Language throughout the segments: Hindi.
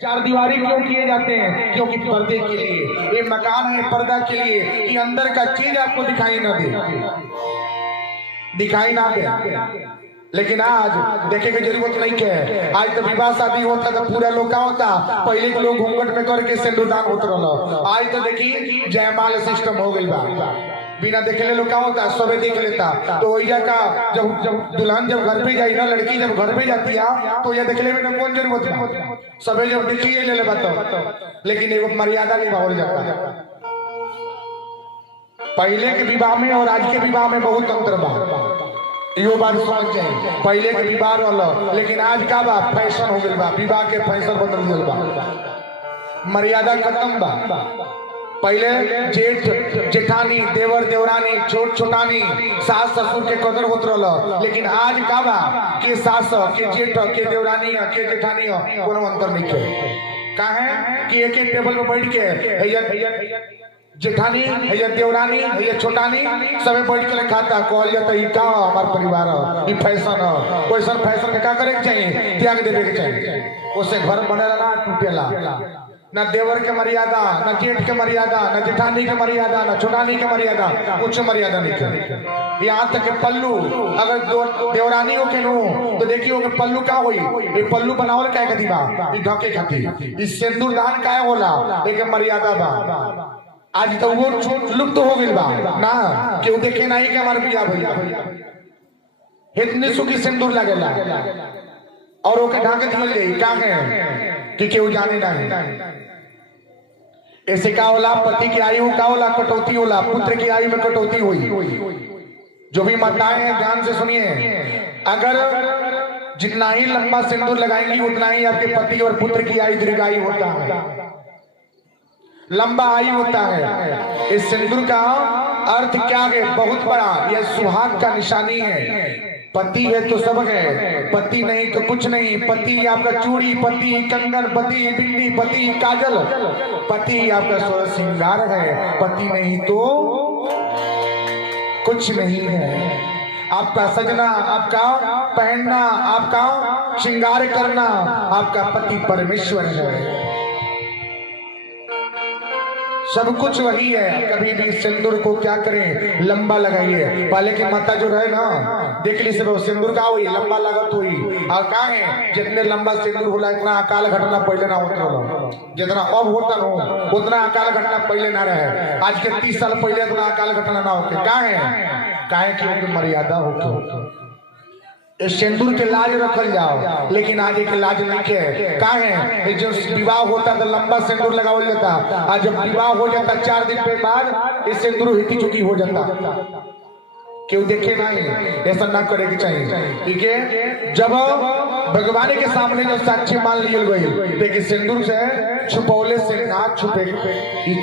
चार दीवारी क्यों किए जाते हैं? क्योंकि पर्दे के लिए। ये मकान है पर्दा के लिए कि अंदर का चीज आपको दिखाई ना दे, दिखाई ना दे। लेकिन आज देखे की जरूरत नहीं है। आज तो विवाह शादी होता तो पूरा लोग का होता, पहले के लोग घूंघट में करके सिंदूरदान होता रहा। आज तो देखी जयमाल सिस्टम हो गई बा, बिना देखले लोग का होता सबे देख लेता। तो वैया का जब जब दुल्हन जब घर पे जाई ना, लड़की जब घर पे जाती है तो यह देखले में कौन जरूरत है, सबे जब देखिए ले ले बताओ। लेकिन एगो मर्यादा नहीं भावल जाता। पहले के विवाह में और आज के विवाह में बहुत अंतर बा, यो बात समझ जाए। पहले के विवाह वाला, लेकिन आज का बा फैशन हो गई बा, विवाह के फैशन बदल गई बा, मर्यादा खत्म बा। पहले जेठ जेठानी, देवर देवरानी, छोट छोटानी, सास ससुर के कदर होत रहल। लेकिन आज का बा के सास के जेठ के देवरानी के जेठानी कोनो अंतर नहीं है। काहे कि एक टेबल पे बैठ के जेठानी है देवरानी है छोटानी सबे बैठ के खाता कहल जाता ई का हमार परिवार है, ई फैशन है। वैसा फैशन के का करे के चाहिए? त्याग देवे के चाहिए। उससे घर बनेला ना टूटेला। ना देवर के मर्यादा, ना जेठ के मर्यादा, ना जेठानी के मर्यादा, ना छोटानी के मर्यादा, कुछ मर्यादा नहीं है। यहाँ तक के पल्लू अगर देवरानी हो के नो तो देखियो कि पल्लू का होई, ये पल्लू बनावल काहे खातिर बा? ई ढके खातिर। ई सिंदूरदान काहे होला? एक मर्यादा बा। आज तो वो लुप्त हो गई बा ना, क्यों देखे नहीं कि हमारे बिया भैया इतने सुखी सिंदूर लगेला और ओके ढाके दिल जाई का है कि केहू जाने नहीं। ऐसे का होला? पति की आयु का होला कटौती होला, पुत्र की आयु में कटौती हुई। जो भी माताएं हैं ध्यान से सुनिए, अगर जितना ही लंबा सिंदूर लगाएंगी उतना ही आपके पति और पुत्र की आयु दीर्घायु होता है, लंबा आयु होता है। इस सिंदूर का अर्थ क्या है? बहुत बड़ा, यह सुहाग का निशानी है। पति है तो सब है, पति नहीं तो कुछ नहीं। पति आपका चूड़ी, पति कंगन, पति बिंदी, पति काजल, पति आपका सोलह श्रृंगार है। पति नहीं तो कुछ नहीं है। आपका सजना, आपका पहनना, आपका श्रृंगार करना, आपका पति परमेश्वर है। सब कुछ वही है। कभी भी सिंदूर को क्या करें? लंबा लगाइए। पहले की माता जो रहे ना देख ली सब सिंदूर का हुई लंबा लागत हुई। और कहा है जितने लंबा सिंदूर होला इतना अकाल घटना पहले ना होता होला, जितना अब होता हो उतना अकाल घटना पहले ना रहे। आज के 30 साल पहले उतना अकाल घटना ना होके काहे कि मर्यादा होके सिंदूर के लाज रखल जाओ। लेकिन आज एक लाज नहीं है। का है जो विवाह होता तो लंबा सिंदूर लगावल जाता, आज जब विवाह हो जाता 4 दिन के बाद इस सिंदूर हिती चुकी हो जाता। क्यों देखे नहीं? ऐसा ना करे के चाहिए। ठीक है, जब भगवान के सामने जब साक्षी मान लियल गई देखिए सिंदूर से छुपौले से ना छुपे,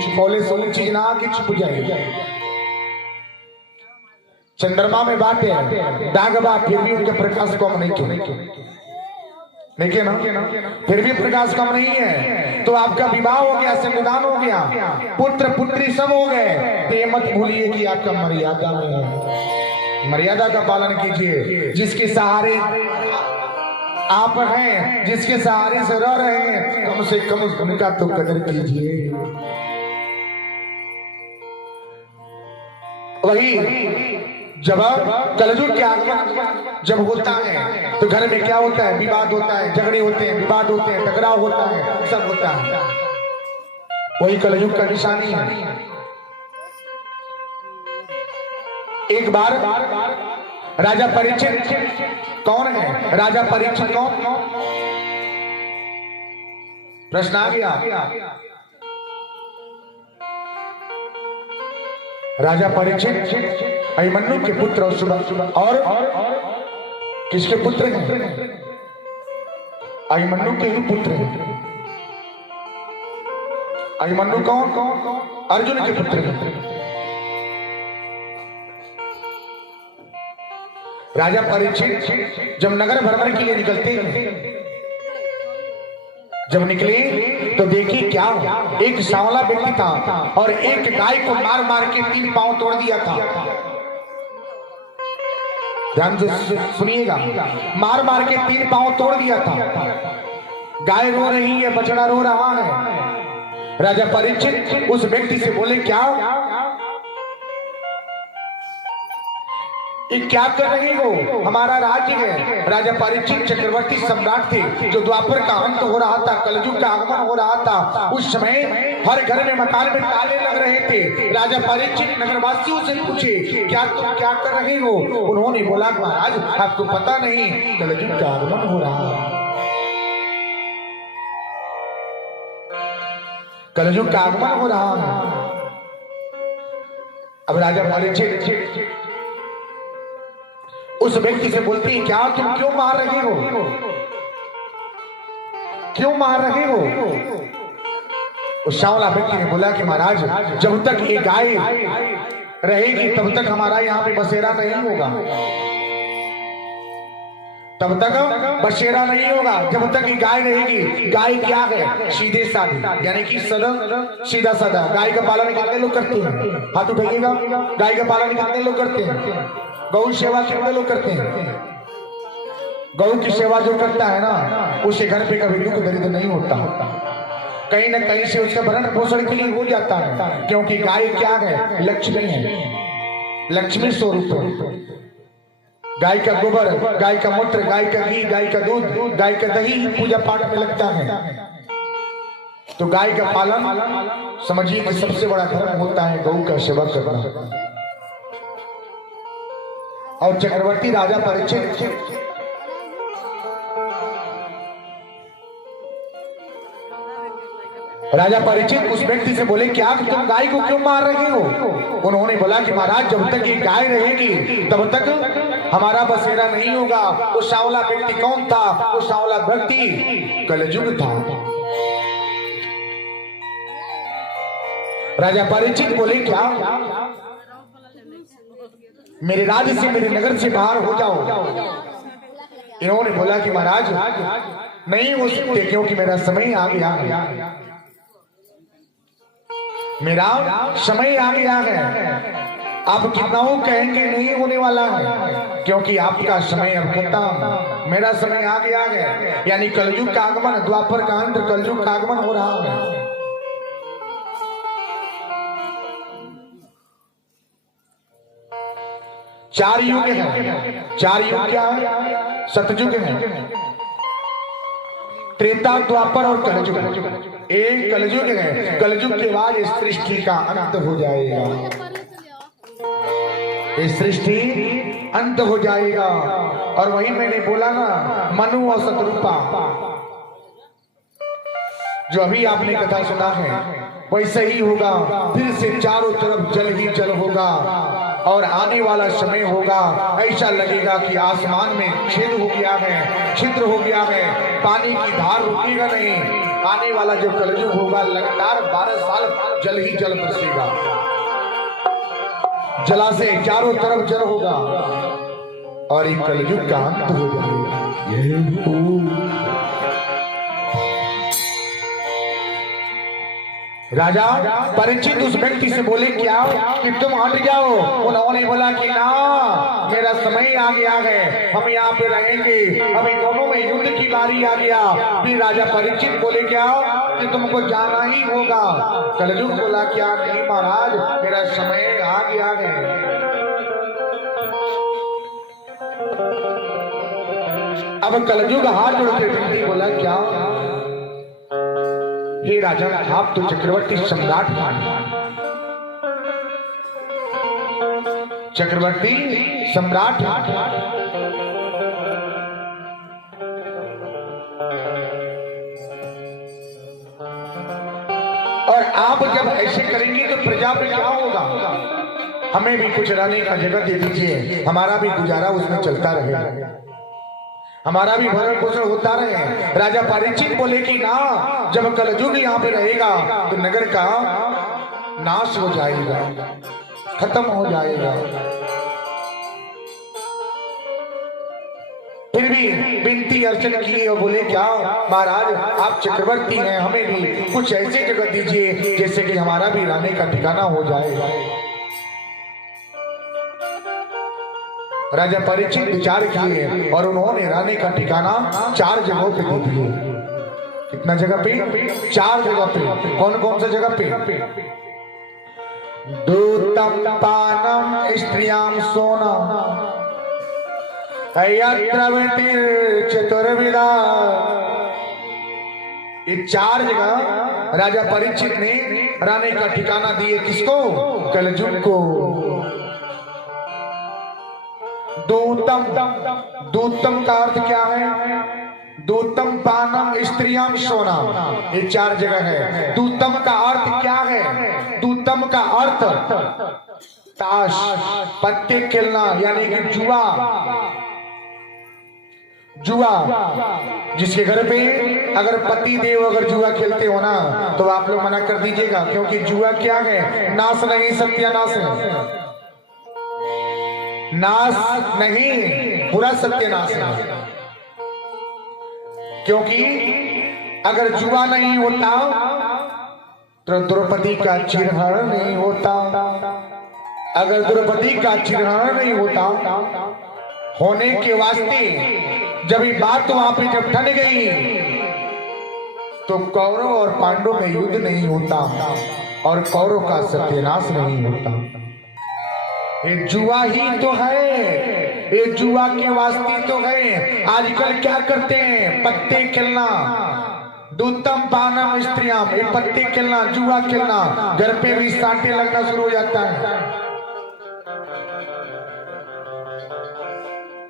छुपौले से चीज ना कि छुप जाए। चंद्रमा में बात है दाग बा, फिर भी उनके प्रकाश कम नहीं देखिए ना, फिर भी प्रकाश कम नहीं है। तो आपका विवाह हो गया, सिंदूरदान हो गया, पुत्र पुत्री सब हो गए, तो ये मत भूलिए कि आपका मर्यादा में है। मर्यादा का पालन कीजिए। जिसके सहारे आप हैं, जिसके सहारे से रह रहे हैं, कम से कम उनका तो कदर कीजिए। वही जब कलयुग के आगमन जब होता है तो घर में क्या होता है? विवाद होता है, झगड़े होते हैं, विवाद होते हैं, टकराव होता है, सब होता है। वही कलयुग का निशानी है। एक बार राजा परीक्षित, कौन है राजा परीक्षित? कौन? प्रश्न आ गया। राजा परीक्षित अभिमन्यु के पुत्र और किसके पुत्र हैं? अभिमन्यु के ही पुत्र हैं। अभिमन्यु कौन? अर्जुन के पुत्र हैं। राजा परीक्षित जब नगर भ्रमण के लिए निकलते हैं, जब निकले तो देखिए क्या एक सांवला व्यक्ति था और एक गाय को मार मार के 3 पांव तोड़ दिया था। ध्यान से सुनिएगा, मार मार के 3 पांव तोड़ दिया था। गाय रो रही है, बछड़ा रो रहा है। राजा परीक्षित उस व्यक्ति से बोले, क्या ये क्या कर रहे हो? हमारा राज्य है। राजा परीक्षित चक्रवर्ती सम्राट थे, जो द्वापर का अंत हो रहा था, कलयुग का आगमन हो रहा था। उस समय हर घर में मकान में ताले लग रहे थे। राजा परीक्षित नगरवासियों से पूछे, क्या तुम क्या कर रहे हो? उन्होंने बोला, महाराज आपको पता नहीं, कलयुग का आगमन हो रहा है, कलयुग का आगमन हो रहा है। अब राजा परीक्षित उस व्यक्ति से बोलती है, क्या तुम क्यों मार रहे हो? क्यों मार रहे हो? उस सांवला व्यक्ति ने बोला कि महाराज जब तक ये गाय रहेगी तब तक हमारा यहाँ पे बसेरा नहीं होगा, तब तक बसेरा नहीं होगा जब तक ये गाय रहेगी। गाय क्या है? सीधे साधे, यानी कि सरल सीधा साधा। गाय का पालन कितने लोग करते हैं? हाथ उठाइएगा। गाय का पालन कितने लोग करते हैं? गौ सेवा कितने लोग करते हैं? गौ की सेवा जो करता है ना, उसके घर पे कभी दुख दरिद्र नहीं होता, कहीं ना कहीं से उसका भरण पोषण के लिए हो जाता है। क्योंकि गाय क्या है? लक्ष्मी है, लक्ष्मी स्वरूप है। गाय का गोबर, गाय का मूत्र, गाय का घी, गाय का दूध, गाय का दही पूजा पाठ में लगता है। तो गाय का पालन समझिए कि सबसे बड़ा धर्म होता है गौ का सेवा करना। और चक्रवर्ती राजा परीक्षित उस व्यक्ति से बोले, क्या तुम गाय को क्यों मार रहे हो? उन्होंने बोला कि महाराज जब तक ये गाय रहेगी तब तक हमारा बसेरा नहीं होगा। वो सांवला व्यक्ति कौन था? वो सांवला व्यक्ति कलयुग था। राजा परीक्षित बोले, क्या मेरे राज्य से, मेरे नगर से बाहर हो जाओ? इन्होंने बोला कि महाराज नहीं हो सकते, क्योंकि मेरा समय आ गया है, मेरा समय आ गया है। आप कितना हो कहेंगे नहीं होने वाला है, क्योंकि आपका समय अब खत्म, मेरा समय आ गया है। यानी कलयुग का आगमन, द्वापर का अंत, कलयुग का आगमन हो रहा है। चार युग हैं। चार युग क्या है? सतयुग है, त्रेता, द्वापर और कलयुग। एक कलयुग है। कलयुग के बाद इस सृष्टि का अंत हो जाएगा, इस सृष्टि अंत हो जाएगा। और वही मैंने बोला ना, मनु और शत्रुपा, जो अभी आपने कथा सुना है वैसे ही होगा। फिर से चारों तरफ जल ही जल होगा, और आने वाला समय होगा ऐसा लगेगा कि आसमान में छेद हो गया है, छिद्र हो गया है, पानी की धार रुकेगा नहीं। आने वाला जो कलयुग होगा, लगातार 12 साल जल ही जल बरसेगा, जलाशय चारों तरफ जल होगा, और एक कलयुग का अंत हो जाएगा। राजा परीक्षित उस व्यक्ति से बोले, क्या कि तुम हट जाओ? उन्होंने बोला कि ना, मेरा समय आ गया है, हम यहाँ पे रहेंगे, अभी दोनों में युद्ध की बारी आ गया। फिर राजा परीक्षित बोले, क्या कि तुमको जाना ही होगा? कलयुग बोला, क्या नहीं महाराज, मेरा समय आ गया है। अब कलयुग हाथ जोड़ते व्यक्ति बोला, क्या हे राजा, आप तो चक्रवर्ती सम्राट हैं, चक्रवर्ती सम्राट हैं, और आप जब ऐसे करेंगे तो प्रजा पे क्या होगा? हमें भी कुछ रहने का जगह दे दीजिए, हमारा भी गुजारा उसमें चलता रहे, हमारा भी भरण पोषण होता रहे। राजा परीक्षित बोले कि ना, जब कलयुग यहाँ पे रहेगा तो नगर का नाश हो जाएगा, खत्म हो जाएगा। फिर भी विनती अर्चन किए और बोले, क्या महाराज आप चक्रवर्ती हैं, हमें भी कुछ ऐसी जगह दीजिए जैसे कि हमारा भी रहने का ठिकाना हो जाएगा। राजा परीक्षित विचार किए और उन्होंने रहने का ठिकाना 4 जगहों पे दे दिए। कितना जगह पे? 4 जगह पे। कौन कौन सा जगह पे? दूतम पानम स्त्रियाम सोना चतुर्विदा। ये 4 जगह राजा परीक्षित ने रहने का ठिकाना दिए। किसको? कलजुग को। दूतम, दूतम का अर्थ क्या है? दूतम पानम स्त्रियाम सोना, ये 4 जगह है। दूतम का अर्थ क्या है? दूतम का अर्थ ताश, पत्ते खेलना, यानी कि जुआ। जुआ, जिसके घर पे अगर पति देव अगर जुआ खेलते हो ना, तो आप लोग मना कर दीजिएगा, क्योंकि जुआ क्या है? नाश नहीं, सत्यानाश है। नाश नहीं, पूरा सत्यानाश है। क्योंकि अगर जुआ नहीं होता तो द्रौपदी का चिरहरण नहीं होता। अगर द्रौपदी का चिरहरण नहीं होता होने के वास्ते जब ये बात वहां पे जब ठन गई तो कौरव और पांडव में युद्ध नहीं होता और कौरव का सत्यानाश नहीं होता। ये जुआ ही तो है, ये जुआ के वास्ते तो है। आजकल क्या करते हैं? पत्ते खेलना, दूतम पानम स्त्रियां, ये पत्ते खेलना, जुआ खेलना, घर पे भी साटे लगना शुरू हो जाता है।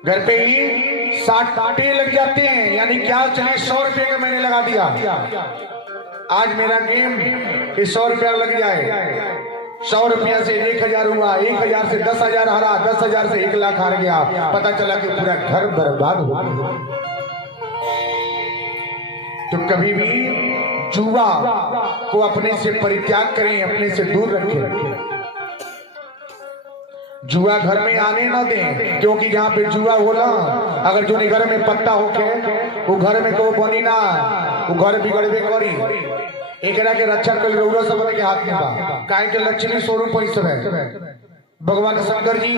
घर पे ही साटे लग जाते हैं, यानी क्या चले 100 रुपये का मैंने लगा दिया, आज मेरा गेम 100 रुपया लग जाए। 100 रुपया से 1000 हुआ, 1000 से 10,000 हारा, 10,000 से 1 लाख हार गया। पता चला कि पूरा घर बर्बाद हो गया। तो कभी भी जुआ को अपने से परित्याग करें, अपने से दूर रखें। जुआ घर में आने ना दें, क्योंकि जहाँ पे जुआ होला, अगर जो घर में पत्ता होके वो घर में को बनी ना, वो घर बिगड़बे करी। एकरा के रक्षा कर रउरा सब के हाथ में बा। काहे के लक्ष्मी स्वरूप ही सब है। भगवान शंकर जी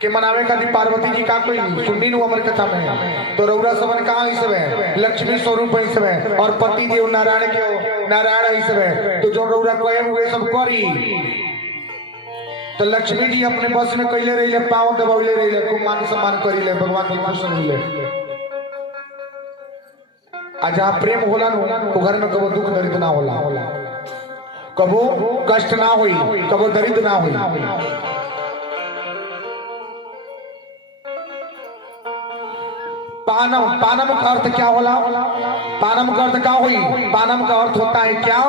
के मनावे खातिर पार्वती जी का कोई सुननी नु हमर कथा में, तो रउरा सबन कहां ही सब है? लक्ष्मी स्वरूप ही सब है। और पति देव नारायण के नारायण ही सब है। तो जो रउरा कहे हुए सब करी, तो लक्ष्मी जी अपने बस में कैले रही, पाँव दबावले रही, खूब मान सम्मान करी ले, भगवान के खुश रही। आज जहाँ प्रेम होला तो घर में कबो दुख दरिद्र ना होला, कबो कष्ट ना हुई, कबो दरिद्र ना हुई। पानम, पानम का अर्थ क्या होला? पानम का अर्थ क्या हुई? पानम का अर्थ होता है क्या?